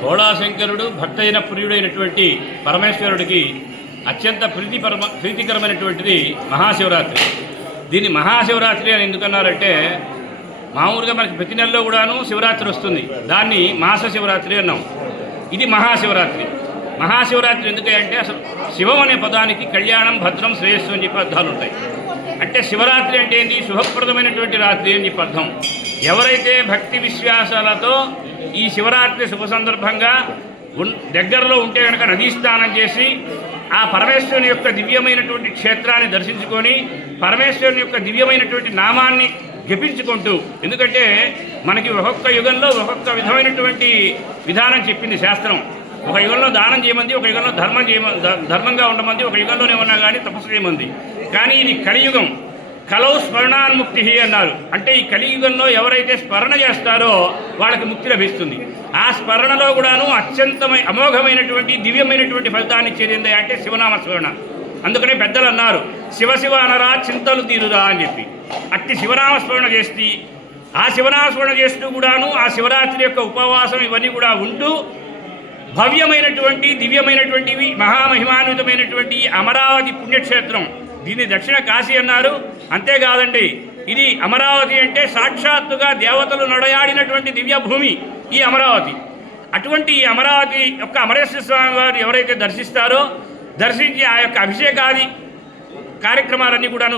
భోళాశంకరుడు భక్తైన ప్రియుడైనటువంటి పరమేశ్వరుడికి అత్యంత ప్రీతికరమైనటువంటిది మహాశివరాత్రి. దీన్ని మహాశివరాత్రి అని ఎందుకన్నారంటే, మామూలుగా మనకి ప్రతి నెలలో కూడాను శివరాత్రి వస్తుంది, దాన్ని మాస శివరాత్రి అన్నాం. ఇది మహాశివరాత్రి. మహాశివరాత్రి ఎందుకంటే అసలు శివం అనే పదానికి కళ్యాణం, భద్రం, శ్రేయస్సు అని చెప్పి అర్థాలు ఉంటాయి. అంటే శివరాత్రి అంటే ఏంటి? శుభప్రదమైనటువంటి రాత్రి అని చెప్పి అర్థం. ఎవరైతే భక్తి విశ్వాసాలతో ఈ శివరాత్రి శుభ సందర్భంగా దగ్గరలో ఉంటే కనుక నదీ స్నానం చేసి ఆ పరమేశ్వరుని యొక్క దివ్యమైనటువంటి క్షేత్రాన్ని దర్శించుకొని పరమేశ్వరుని యొక్క దివ్యమైనటువంటి నామాన్ని జపించుకుంటూ, ఎందుకంటే మనకి ఒక్కొక్క యుగంలో ఒక్కొక్క విధమైనటువంటి విధానం చెప్పింది శాస్త్రం. ఒక యుగంలో దానం చేయమంది, ఒక యుగంలో ధర్మంగా ఉండమంది, ఒక యుగంలోనే ఉన్నా కానీ తపస్సు చేయమంది. కానీ ఇది కలియుగం. కలౌ స్మరణాన్ముక్తి అన్నారు. అంటే ఈ కలియుగంలో ఎవరైతే స్మరణ చేస్తారో వాళ్ళకి ముక్తి లభిస్తుంది. ఆ స్మరణలో కూడాను అమోఘమైనటువంటి దివ్యమైనటువంటి ఫలితాన్ని ఇచ్చేది అంటే శివనామ స్మరణ. అందుకనే పెద్దలు అన్నారు, శివ శివ అనరా చింతలు తీరురా అని చెప్పి. అట్టి శివనామ స్మరణ చేసి ఆ శివనామ స్మరణ చేస్తూ కూడాను ఆ శివరాత్రి యొక్క ఉపవాసం ఇవన్నీ కూడా ఉంటూ భవ్యమైనటువంటి దివ్యమైనటువంటివి మహామహిమాన్వితమైనటువంటి అమరావతి పుణ్యక్షేత్రం, దీన్ని దక్షిణ కాశీ అన్నారు. అంతేకాదండి, ఇది అమరావతి అంటే సాక్షాత్తుగా దేవతలు నడయాడినటువంటి దివ్యభూమి ఈ అమరావతి. అటువంటి ఈ అమరావతి యొక్క అమరేశ్వర స్వామి వారు ఎవరైతే దర్శించి ఆ యొక్క అభిషేకాది కార్యక్రమాలన్నీ కూడాను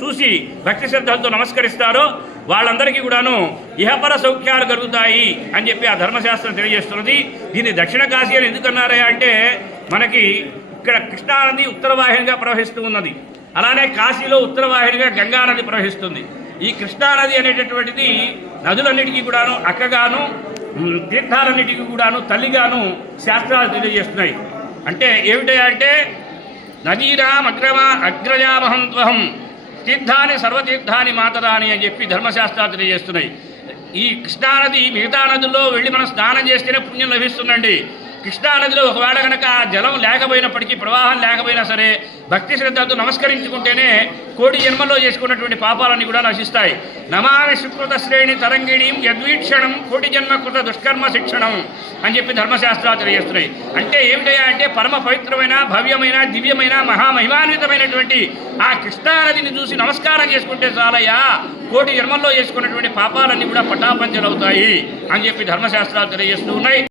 చూసి భక్తి శ్రద్ధలతో నమస్కరిస్తారో వాళ్ళందరికీ కూడాను ఇహపర సౌఖ్యాలు కలుగుతాయి అని చెప్పి ఆ ధర్మశాస్త్రం తెలియజేస్తున్నది. దీన్ని దక్షిణ కాశీ అని ఎందుకన్నారా అంటే, మనకి ఇక్కడ కృష్ణానది ఉత్తరవాహినిగా ప్రవహిస్తూ ఉన్నది, అలానే కాశీలో ఉత్తరవాహినిగా గంగానది ప్రవహిస్తుంది. ఈ కృష్ణానది అనేటటువంటిది నదులన్నిటికీ కూడాను అక్కగాను, తీర్థాలన్నిటికీ కూడాను తల్లిగాను శాస్త్రాలు తెలియజేస్తున్నాయి. అంటే ఏమిటంటే నదీనాం అగ్రజామహం త్వహం తీర్థాన్ని సర్వతీర్థాన్ని మాతరాని అని చెప్పి ధర్మశాస్త్రాలు తెలియజేస్తున్నాయి. ఈ కృష్ణానది మిగతా నదుల్లో వెళ్ళి మనం స్నానం చేస్తేనే పుణ్యం లభిస్తుందండి. కృష్ణానదిలో ఒకవేళ కనుక జలం లేకపోయినప్పటికీ, ప్రవాహం లేకపోయినా సరే భక్తి శ్రద్ధలతో నమస్కరించుకుంటేనే కోటి జన్మల్లో చేసుకున్నటువంటి పాపాలన్నీ కూడా నశిస్తాయి. నమామి సుకృత శ్రేణి తరంగిణీం యద్వీక్షణం కోటి జన్మకృత దుష్కర్మ శిక్షణం అని చెప్పి ధర్మశాస్త్రాలు తెలియజేస్తున్నాయి. అంటే ఏమిటయ్యా అంటే పరమ పవిత్రమైన, భవ్యమైన, దివ్యమైన, మహామహిమాన్వితమైనటువంటి ఆ కృష్ణానదిని చూసి నమస్కారం చేసుకుంటే చాలయ్యా, కోటి జన్మల్లో చేసుకున్నటువంటి పాపాలన్నీ కూడా పటాపంచలవుతాయి అని చెప్పి ధర్మశాస్త్రాలు తెలియజేస్తూ ఉన్నాయి.